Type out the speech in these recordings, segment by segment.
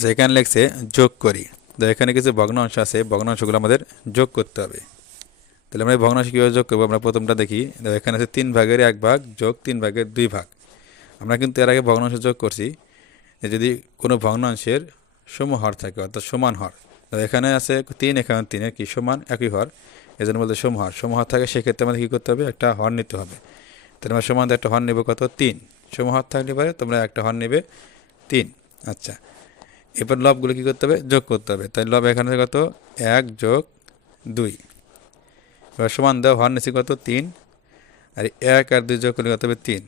যে এখানে লেখছে যোগ করি। তো এখানে কিছু ভগ্নাংশ আছে ভগ্নাংশগুলো আমাদের যোগ করতে হবে। তাহলে আমরা এই ভগ্নাংশ কীভাবে যোগ করব? আমরা প্রথমটা দেখি। এখানে আছে তিন ভাগের এক ভাগ যোগ তিন ভাগের দুই ভাগ। আমরা কিন্তু এর আগে ভগ্নাংশ যোগ করছি। যদি কোনো ভগ্নাংশের সম হর থাকে, অর্থাৎ সমান হর। তো এখানে আছে তিন, এখানে তিনের কি? সমান, একই হর। এই জন্য বলতে সমহর সমহর থাকে, সেক্ষেত্রে আমাদের কী করতে হবে? একটা হর নিতে হবে। তাহলে আমরা সমান একটা হর নেবে কত? তিন। সমহর থাকলে পারে, তোমরা একটা হর নেবে তিন। আচ্ছা। এরপর লবগুলো কী করতে হবে? যোগ করতে হবে। তাই লব এখানে কত এক যোগ দুই। এবার সমান দেওয়া হর নিচে কত? তিন। আর এক আর দুই যোগ করলে কত হবে? তিন।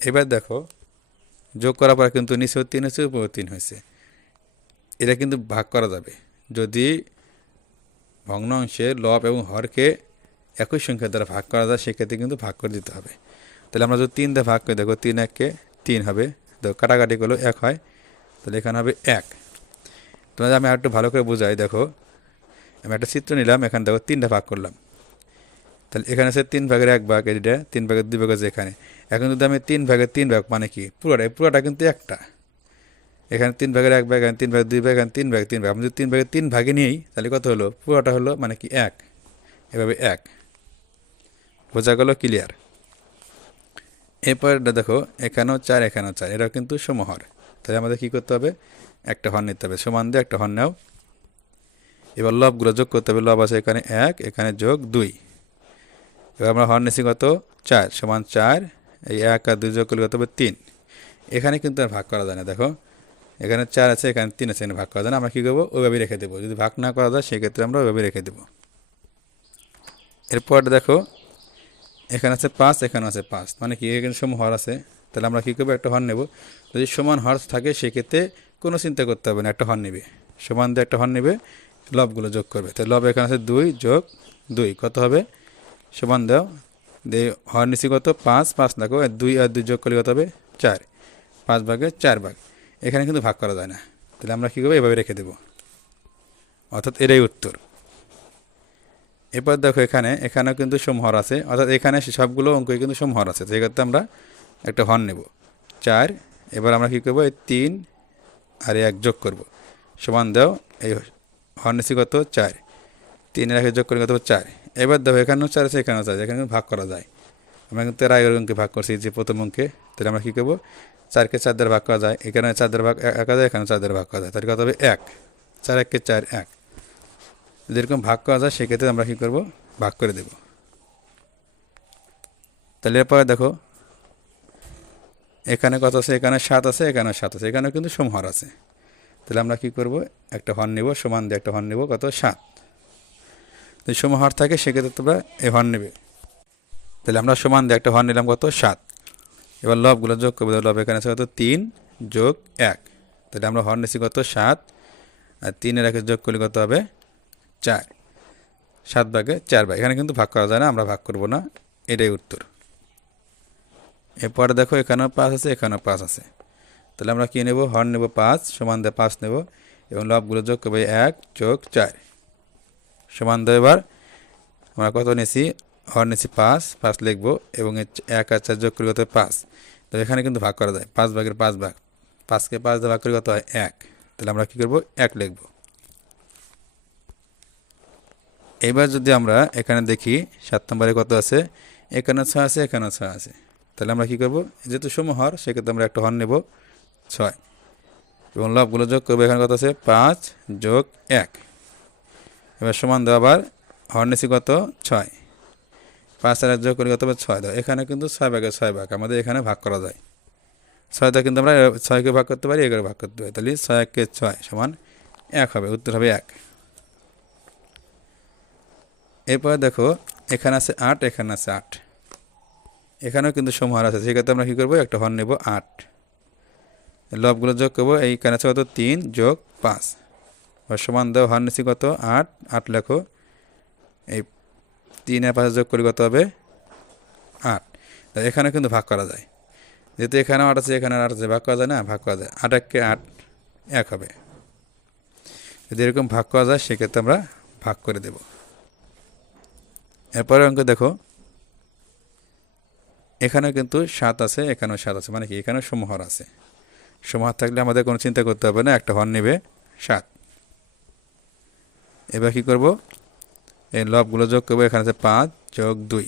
এবার দেখো, যোগ করার পর কিন্তু নিচেও তিন হয়েছে উপরেও তিন হয়েছে। এটা কিন্তু ভাগ করা যাবে। যদি ভগ্নাংশের লব এবং হরকে একই সংখ্যা দ্বারা ভাগ করা যায়, সেক্ষেত্রে কিন্তু ভাগ করে দিতে হবে। তাহলে আমরা যদি তিন দিয়ে ভাগ করে, দেখো তিন এককে তিন হবে। তো কাটাকাটি করলেও এক হয়। তাহলে এখানে হবে এক। তোমাদের আমি আরেকটু ভালো করে বোঝাই, দেখো। আমি একটা চিত্র নিলাম, এখানে দেখো তিনটা ভাগ করলাম। তাহলে এখানে আছে তিন ভাগের এক ভাগ এটা তিন ভাগের দুই ভাগ আছে এখানে। এখন যদি আমি তিন ভাগের তিন ভাগ মানে কি? পুরোটাই, পুরোটা কিন্তু একটা। এখানে তিন ভাগের এক ভাগ তিন ভাগের দুই ভাগ তিন ভাগ তিন ভাগ। আমি যদি তিন ভাগের তিন ভাগে নিই, তাহলে কত হলো? পুরোটা হলো মানে কি, এক। এভাবে এক। বোঝা গেল ক্লিয়ার এরপর দেখো, এখানেও চার এখানেও চার। এটাও কিন্তু সমহর। তাহলে আমাদের কী করতে হবে? একটা হর নিতে হবে। সমান দিয়ে একটা হর নাও। এবার লবগুলো যোগ করতে হবে। লব আছে এখানে এক, এখানে যোগ দুই। এবার আমরা হর নিচ্ছি কত? চার। সমান চার, এই এক আর দুই যোগ করলে কত হবে? তিন। এখানে কিন্তু আর ভাগ করা যায় না, দেখো। এখানে চার আছে, এখানে তিন আছে, এখানে ভাগ করা যায় না। আমরা কী করব? ওইভাবে রেখে দেবো। যদি ভাগ না করা যায়, সেক্ষেত্রে আমরা ওইভাবে রেখে দেবো। এরপর দেখো, এখানে আছে পাঁচ এখানে আছে পাঁচ। মানে কি? এখানে সম হর আছে। তাহলে আমরা কী করব? একটা হর নেব। যদি সমান হর থাকে, সেক্ষেত্রে কোনো চিন্তা করতে হবে না, একটা হর নেবে। সমান দিয়ে একটা হর নেবে, লবগুলো যোগ করবে। তাহলে লব এখানে আছে দুই যোগ দুই, কত হবে? সমান দাও। দিয়ে হর নিচে কত? পাঁচ পাঁচ আর দুই আর দুই যোগ করলে কত হবে? চার। পাঁচ ভাগে চার ভাগ। এখানে কিন্তু ভাগ করা যায় না। তাহলে আমরা কী করব? এভাবে রেখে দেবো। অর্থাৎ এটাই উত্তর। এরপর দেখো এখানে, এখানেও কিন্তু সমহর আছে। অর্থাৎ এখানে সবগুলো অঙ্কই কিন্তু সমহর আছে। সেক্ষেত্রে আমরা একটা হর নেব। চার, এবার আমরা কী করব? এই তিন আর এক যোগ করব। সমান দাও, এই হর নিচে কত চার তিনের একে যোগ করে কত চার। এবার দেখো, এখানেও চার আছে, এখানেও চার এখানে ভাগ করা যায়। আমরা কিন্তু এর আগের অঙ্কে ভাগ করছি, যে প্রথম অঙ্কে, তাহলে আমরা কী করব? চারকে চার দ্বারা ভাগ করা যায়, এখানে চার দ্বারা ভাগ এক যায় এখানে চার দ্বারা ভাগ করা যায়। তাহলে কত হবে? এক। চার এককে চার, এক। যেরকম ভাগ করা যায়, সেক্ষেত্রে আমরা কী করব? ভাগ করে দেব। তাহলে এরপরে দেখো এখানে কত আছে? এখানে সাত আছে, এখানে সাত আছে। এখানে কিন্তু সমহর আছে। তাহলে আমরা কি করব? একটা হর নেব, সমান দিয়ে একটা হর নেব, কত? সাত। যদি সমহর থাকে, সেক্ষেত্রে তোমরা এই হর নেবে। তাহলে আমরা সমান দিয়ে একটা হর নিলাম কত? সাত। এবার লবগুলো যোগ করব। লব এখানে আছে কত? তিন যোগ এক। তাহলে আমরা হর নিচ্ছি কত? সাত। আর তিনের একে যোগ করলে কত হবে? চার। সাত ভাগে চার ভাগ। এখানে কিন্তু ভাগ করা যায় না, আমরা ভাগ করব না। এটাই উত্তর। এরপরে দেখো এখানেও পাঁচ আছে, এখানেও পাঁচ আছে। তাহলে আমরা কী নেব? হর নেব পাঁচ, সমান দেয় পাঁচ নেব এবং লবগুলো যোগ করব এক যোগ চার। সমান দেয় এবার আমরা কত নিয়েছি? হর নিয়েছি পাঁচ পাঁচ লিখব এবং এক আর চার যোগ করে কত পাঁচ। তো এখানে কিন্তু ভাগ করা যায়। পাঁচ ভাগের পাঁচ ভাগ। পাঁচকে পাঁচ দিয়ে ভাগ করে কত হয়? এক। তাহলে আমরা কী করব? এক লিখব। এবার যদি আমরা এখানে দেখি, সাত নম্বরে কত আছে? এখানে ছয় আছে এখানে ছয় আছে। তাহলে আমরা কী করব? যেহেতু সমূহ সমহর, সেক্ষেত্রে আমরা একটা হর নেব, ছয়। এবং লবগুলো যোগ করব, এখানে কত আছে? পাঁচ যোগ এক। এবার সমান দেওয়া আবার, হর নিচ্ছি কত? ছয়। পাঁচ আর এক যোগ করে কত ছয় দাও। এখানে কিন্তু ছয় ভাগে ছয় ভাগ, আমাদের এখানে ভাগ করা যায়। ছয়টা কিন্তু আমরা ছয়কে ভাগ করতে পারি এগারো ভাগ করতে পারি। তাহলে ছয় এককে ছয় সমান এক হবে, উত্তর হবে এক। এরপরে দেখো, এখানে আছে আট, এখানে আছে আট। এখানেও কিন্তু সমহার আছে। সেক্ষেত্রে আমরা কী করব? একটা হর নেব আট। লবগুলো যোগ করব এইখানে আছে কত? তিন যোগ পাঁচ। সমান দেওয়া হর নিচ্ছি কত? আট। আট লেখো। এই তিন আর পাঁচে যোগ করি কত হবে? আট। এখানে কিন্তু ভাগ করা যায়। যেহেতু এখানেও আট আছে, এখানে আট আছে, ভাগ করা যায় না? ভাগ করা যায়। আট এককে আট, এক হবে। যদি এরকম ভাগ করা যায়, সেক্ষেত্রে আমরা ভাগ করে দেবো। এরপরে অঙ্ক দেখো। এখানে কিন্তু সাত আছে, এখানেও সাত আছে। মানে কি? এখানেও সমহর আছে। সমাহার থাকলে আমাদের কোনো চিন্তা করতে হবে না, একটা হর নেবে, সাত। এবার কী করব? এই লবগুলো যোগ করব, এখানে আছে পাঁচ যোগ দুই।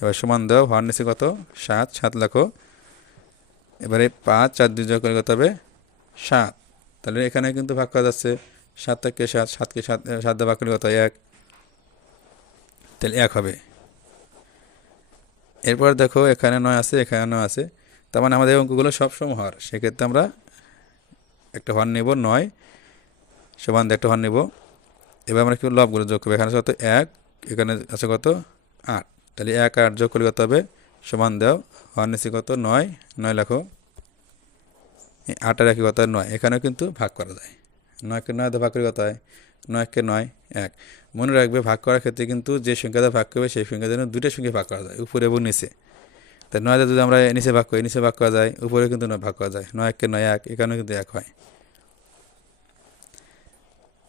এবার সমান দাও, হর নিচে কত? সাত সাত লাখো। এবারে পাঁচ, চার, দুই যোগ করে কত হবে? সাত। তাহলে এখানে কিন্তু ভাগ করা যাচ্ছে। সাত থেকে সাত, সাতকে সাত সাত ভাগ করলে কত? এক। তাহলে এক হবে। এরপর দেখো, এখানে নয় আছে, এখানে নয় আছে। তার মানে আমাদের অঙ্কগুলো সব সময় হর সেক্ষেত্রে আমরা একটা হর নেব, নয় সমান একটা হর নেব। এবার আমরা কি লবগুলো যোগ করব? এখানে কত এক, এখানে আছে কত? আট। তাহলে এক আট যোগ করলে কত হবে? সমান দাও, হর নিচে কত? নয়। নয় লেখো। আটের একই কথা নয়। এখানেও কিন্তু ভাগ করা যায়। নয়কে নয় ভাগ করে কত হয়? নয়কে নয়, এক। মনে রাখবে ভাগ করার ক্ষেত্রে কিন্তু যে সংখ্যাটা ভাগ করবে সেই সংখ্যা যেন দুইটা সংখ্যা ভাগ করা যায়, উপরে এবং নিচে। তাই নয় যদি আমরা নিচে ভাগ করি, নিচে ভাগ করা যায় উপরে কিন্তু নয় ভাগ করা যায়। নয় একে নয়, এক, এখানেও কিন্তু এক হয়।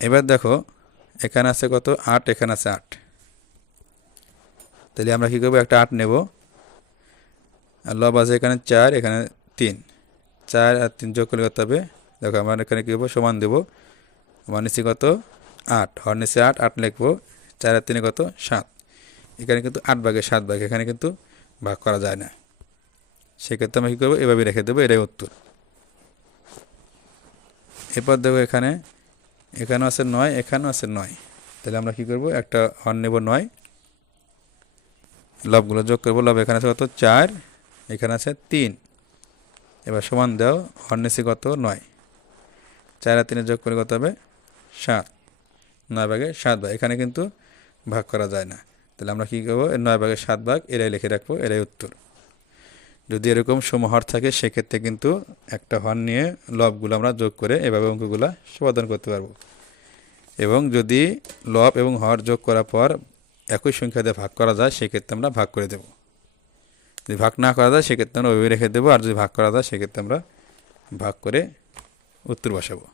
এবার দেখো, এখানে আছে কত? আট, এখানে আছে আট। তাহলে আমরা কী করব? একটা আট নেব। আর লব আছে এখানে চার, এখানে তিন। চার আর তিন যোগ করলে কত হবে? দেখো আমরা এখানে কী করব? সমান দেবো। আমার নিচে কত? আট হর নিচে আট আট লিখব চার আর তিনে কত? সাত। এখানে কিন্তু আট ভাগে সাত ভাগ, এখানে কিন্তু ভাগ করা যায় না। সেক্ষেত্রে আমরা কী করব? এভাবে রেখে দেবো, এটাই উত্তর। এরপর দেখো এখানে, এখানেও আছে নয়, এখানেও আছে নয়। তাহলে আমরা কী করব? একটা হর নেব নয়। লবগুলো যোগ করব। লব এখানে আছে কত? চার, এখানে আছে তিন। এবার সমান দাও হর নিচে কত? নয়। চার আর তিনে যোগ করে কত হবে? সাত। নয় ভাগে সাত ভাগ। এখানে কিন্তু ভাগ করা যায় না। তাহলে আমরা কী করব? নয় ভাগে সাত ভাগ এরাই লিখে রাখব, এরাই উত্তর। যদি এরকম সমহর থাকে, সেক্ষেত্রে কিন্তু একটা হর নিয়ে লবগুলো আমরা যোগ করে এভাবে অঙ্কগুলো সমাধান করতে পারব। এবং যদি লব এবং হর যোগ করার পর একই সংখ্যা দিয়ে ভাগ করা যায়, সেক্ষেত্রে আমরা ভাগ করে দেব। যদি ভাগ না করা যায়, সেক্ষেত্রে আমরা ওইভাবে রেখে দেবো। আর যদি ভাগ করা যায়, সেক্ষেত্রে আমরা ভাগ করে উত্তর বসাবো।